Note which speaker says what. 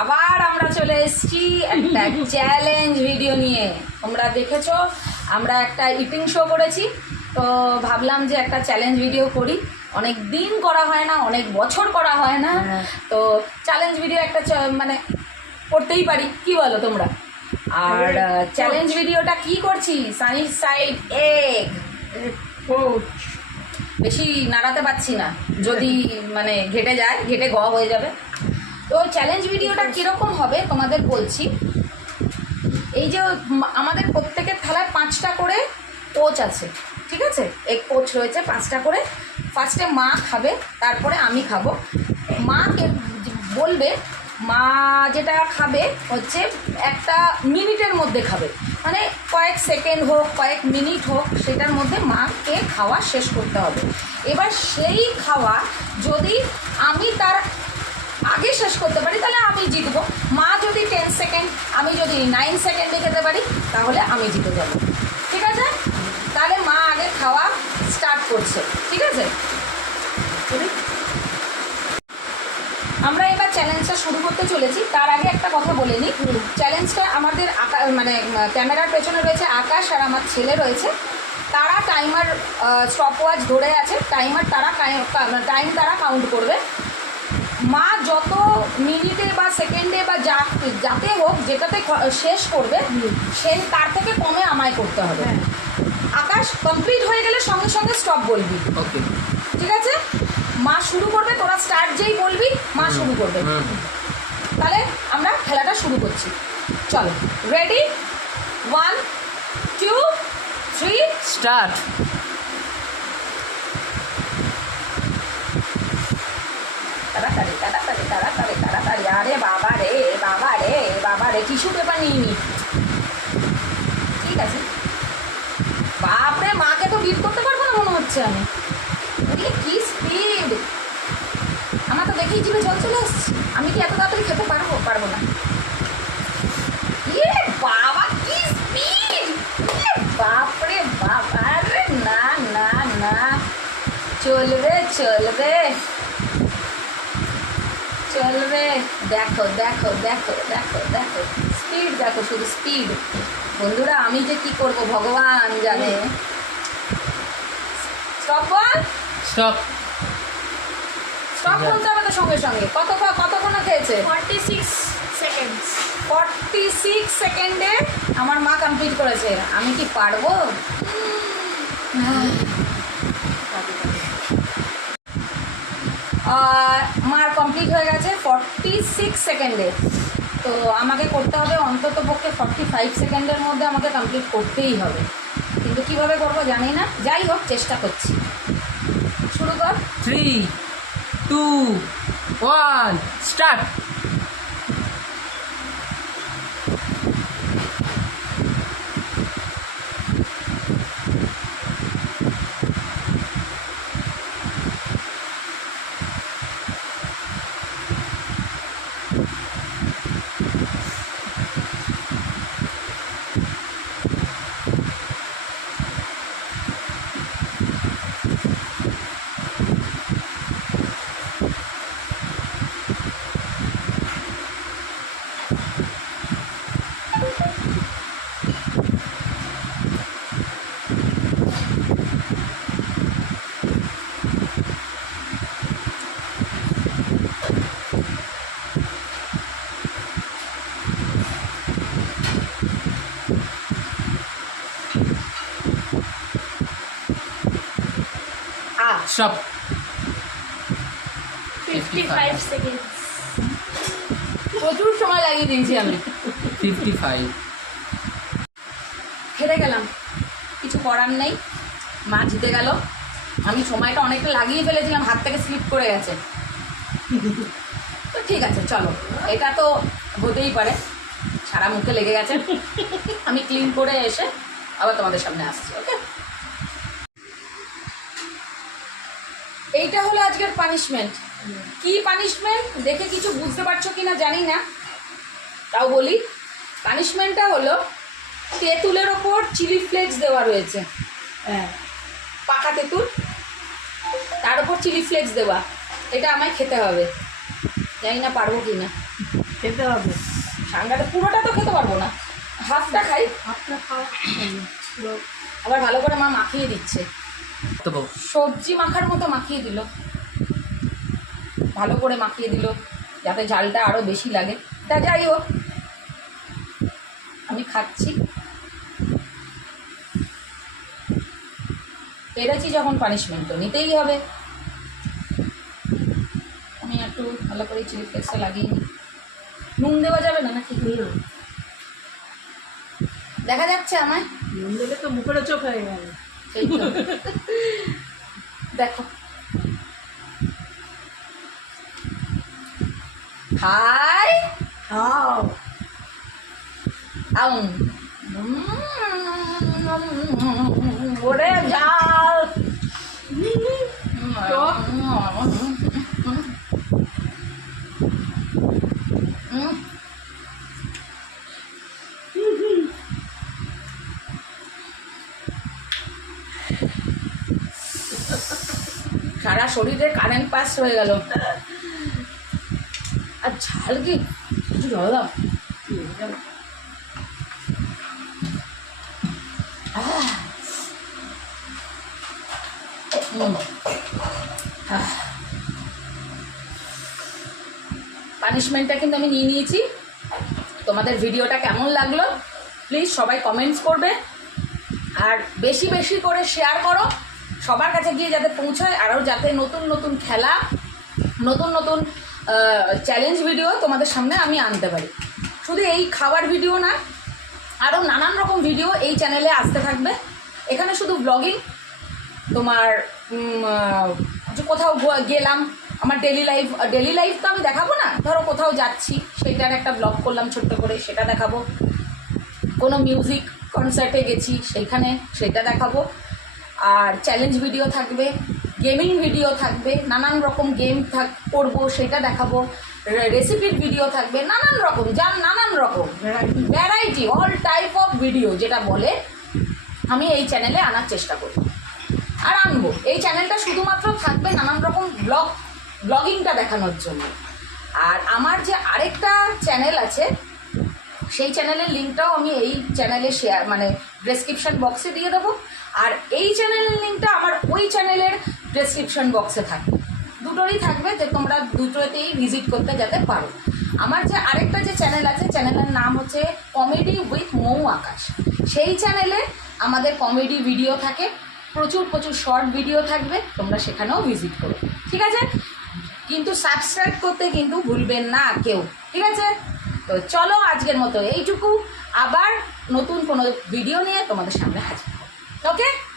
Speaker 1: আবার আমরা চলে এসেছি একটা চ্যালেঞ্জ ভিডিও নিয়ে। তোমরা দেখেছ আমরা একটা ইটিং শো করেছি তো ভাবলাম যে একটা চ্যালেঞ্জ ভিডিও করি। অনেক দিন করা হয় না অনেক বছর করা হয় না
Speaker 2: হ্যাঁ।
Speaker 1: তো চ্যালেঞ্জ ভিডিও একটা মানে করতেই পারি কি বলো তোমরা? আর চ্যালেঞ্জ ভিডিওটা কি করছি? সানি সাইড এগ বেশি নাড়াতে পারছি না। যদি মানে ঘেটে যায় ঘেটে গ হয়ে যাবে। তো চ্যালেঞ্জ ভিডিওটা কীরকম হবে তোমাদের বলছি। এই যে আমাদের প্রত্যেকের থালায় পাঁচটা করে কোচ আছে, ঠিক আছে? এক কোচ রয়েছে, পাঁচটা করে। ফার্স্টে মা খাবে, তারপরে আমি খাব। মাকে বলবে, মা যেটা খাবে হচ্ছে একটা মিনিটের মধ্যে খাবে। মানে কয়েক সেকেন্ড হোক, কয়েক মিনিট হোক, সেটার মধ্যে মাকে খাওয়া শেষ করতে হবে। এবার সেই খাওয়া যদি আমি তার আগে শেষ করতে পারি তাহলে আমি জিতবো। মা যদি টেন সেকেন্ড আমি যদি নাইন সেকেন্ডে খেতে পারি তাহলে আমি জিতে যাব। ঠিক আছে? তাহলে মা আগে খাওয়া স্টার্ট করছে। ঠিক আছে? আমরা এবার চ্যালেঞ্জটা শুরু করতে চলেছি। তার আগে একটা কথা বলে নিই। চ্যালেঞ্জটা আমাদের আকা মানে ক্যামেরার পেছনে রয়েছে আকাশ আর আমার ছেলে রয়েছে। তারা টাইমার স্টপ ওয়াচ ধরে আছে। টাইমার তারা টাইম তারা কাউন্ট করবে। মা যত মিনিটে বা সেকেন্ডে বা যা যাতে হোক যেটাতে শেষ করবে সে তার থেকে কমে আমায় করতে হবে।
Speaker 2: হ্যাঁ।
Speaker 1: আকাশ কমপ্লিট হয়ে গেলে সঙ্গে সঙ্গে স্টপ বলবি।
Speaker 3: ওকে
Speaker 1: ঠিক আছে? মা শুরু করবে তোরা স্টার্ট যেই বলবি মা শুরু করবে। তাহলে আমরা খেলাটা শুরু করছি। চলো ready one two three
Speaker 3: start
Speaker 1: তাড়াতাড়ি তাড়াতাড়ি তাড়াতাড়ি তাড়াতাড়ি আরে বাবা রে বাবা রে বাবা রে টিস্যু পেপার নিয়ে ঠিক আছে বাপরে মাকে তো বিট করতে পারব না মনে হচ্ছে আমি ওদিকে কি স্পিড আমার তো দেখেই জিভে জল চলে আসছে আমি কি এত তাড়াতাড়ি খেতে পারব পারব না ইয়ে বাবা কি স্পিড ইয়ে বাপরে বাবা রে না না না চলবে চলবে চলবে। দেখো দেখো দেখো দেখো দেখো। স্পিড দেখো শুধু স্পিড বন্ধুরা আমি যে কি করব ভগবান জানে। স্টপ বল।
Speaker 3: স্টপ
Speaker 1: স্টপ বলতে হবে তো সঙ্গে সঙ্গে। কত কতক্ষণ খেয়েছে?
Speaker 2: Forty six seconds
Speaker 1: forty six সেকেন্ডে আমার মা কমপ্লিট করেছে। আমি কি পারব। মার কমপ্লিট হয়ে গেছে ফর্টি সিক্স সেকেন্ডে তো আমাকে করতে হবে অন্তত পক্ষে ফর্টি ফাইভ সেকেন্ডের মধ্যে আমাকে কমপ্লিট করতেই হবে। কিন্তু কীভাবে করব জানি না। যাই হোক, চেষ্টা করছি। শুরু কর।
Speaker 3: Three two one start
Speaker 2: seconds
Speaker 1: প্রচুর সময় লাগিয়ে দিয়েছি আমি।
Speaker 3: ফিফটি ফাইভ
Speaker 1: হেরে গেলাম। কিছু করার নেই। মা জিতে গেল। আমি সময়টা অনেকটা লাগিয়ে ফেলেছিলাম হাত থেকে স্লিপ করে গেছে। তো ঠিক আছে চলো। এটা তো হতেই পারে। সারা মুখে লেগে গেছে। আমি ক্লিন করে এসে আবার তোমাদের সামনে আসছি ওকে এইটা হলো আজকের পানিশমেন্ট কি পানিশমেন্ট দেখে কিছু বুঝতে পারছ কিনা জানি না। তাও বলি পানিশমেন্টটা হলো তেঁতুলের ওপর চিলি ফ্লেক্স দেওয়া রয়েছে। হ্যাঁ পাকা তেঁতুল তার উপর চিলি ফ্লেক্স দেওয়া। এটা আমায় খেতে হবে। জানি না পারব কি না
Speaker 2: খেতে হবে।
Speaker 1: ঠান্ডাটা পুরোটা তো খেতে পারব না। হাফটা খাই।
Speaker 2: আপনার খাওয়া
Speaker 1: আবার ভালো করে মা মাখিয়ে দিচ্ছে।
Speaker 3: বউ।
Speaker 1: সবজি মাখার মতো মাখিয়ে দিল। ভালো করে মাখিয়ে দিল যাতে ঝালটা আরও বেশি লাগে। তা যাই হোক আমি খাচ্ছি। পেরেছি যখন পানিশমেন্ট তো নিতেই হবে। আমি একটু ভালো করে চিলি ফ্লেক্সটা লাগিয়ে নিই। নুন দেওয়া যাবে না নাকি? দেখা যাচ্ছে আমায়।
Speaker 2: নুন দিলে তো মুখের চোখ হয়ে গেল
Speaker 1: এই তো। দেখো হাই
Speaker 2: খাও
Speaker 1: আউন ওরে জাল
Speaker 2: টক?
Speaker 1: সারা শরীরে কারেন্ট পাস হয়ে গেল। আর ঝাল কি? জল পানিশমেন্টটা কিন্তু আমি নিয়ে নিয়েছি। তোমাদের ভিডিওটা কেমন লাগল? প্লিজ সবাই কমেন্টস করবে। আর বেশি বেশি করে শেয়ার করো। সবার কাছে গিয়ে যাতে পৌঁছায়, আরও যাতে নতুন নতুন খেলা, নতুন নতুন চ্যালেঞ্জ ভিডিও তোমাদের সামনে আমি আনতে পারি। শুধু এই খাবার ভিডিও না, আরও নানান রকম ভিডিও এই চ্যানেলে আসতে থাকবে। এখানে শুধু ব্লগিং তোমার কোথাও গেলাম, আমার ডেলি লাইফ ডেলি লাইফ তো আমি দেখাবো না, ধরো কোথাও যাচ্ছি, সেটার একটা ব্লগ করলাম ছোট্ট করে, সেটা দেখাবো। কোনো মিউজিক কনসার্টে গেছি সেইখানে সেটা দেখাবো। আর চ্যালেঞ্জ ভিডিও থাকবে গেমিং ভিডিও থাকবে, নানান রকম গেম থাক, করব, সেটা দেখাবো। রেসিপির ভিডিও থাকবে, নানান রকম, যার নানান রকম variety all type of video যেটা বলে, আমি এই চ্যানেলে আনার চেষ্টা করব। আর আনব। এই চ্যানেলটা শুধুমাত্র থাকবে নানান রকম ব্লগ ব্লগিংটা দেখানোর জন্য। আর আমার যে আরেকটা চ্যানেল আছে, সেই চ্যানেলের লিঙ্কটাও আমি এই চ্যানেলে শেয়ার মানে ডেসক্রিপশন বক্সে দিয়ে দেবো। আর এই চ্যানেলের লিঙ্কটা আমার ওই চ্যানেলের ডেসক্রিপশন বক্সে থাকবে। দুটোরই থাকবে যে তোমরা দুটোতেই ভিজিট করতে যেতে পারো। আমার যে আরেকটা যে চ্যানেল আছে চ্যানেলের নাম হচ্ছে কমেডি উইথ মৌ আকাশ। সেই চ্যানেলে আমাদের কমেডি ভিডিও থাকে, প্রচুর প্রচুর শর্ট ভিডিও থাকবে, তোমরা সেখানেও ভিজিট করো। ঠিক আছে? কিন্তু সাবস্ক্রাইব করতে কিন্তু ভুলবেন না কেউ। ঠিক আছে? তো চলো আজকের মতো এইটুকু। আবার নতুন কোনো ভিডিও নিয়ে তোমাদের সামনে হাজির
Speaker 2: Okay?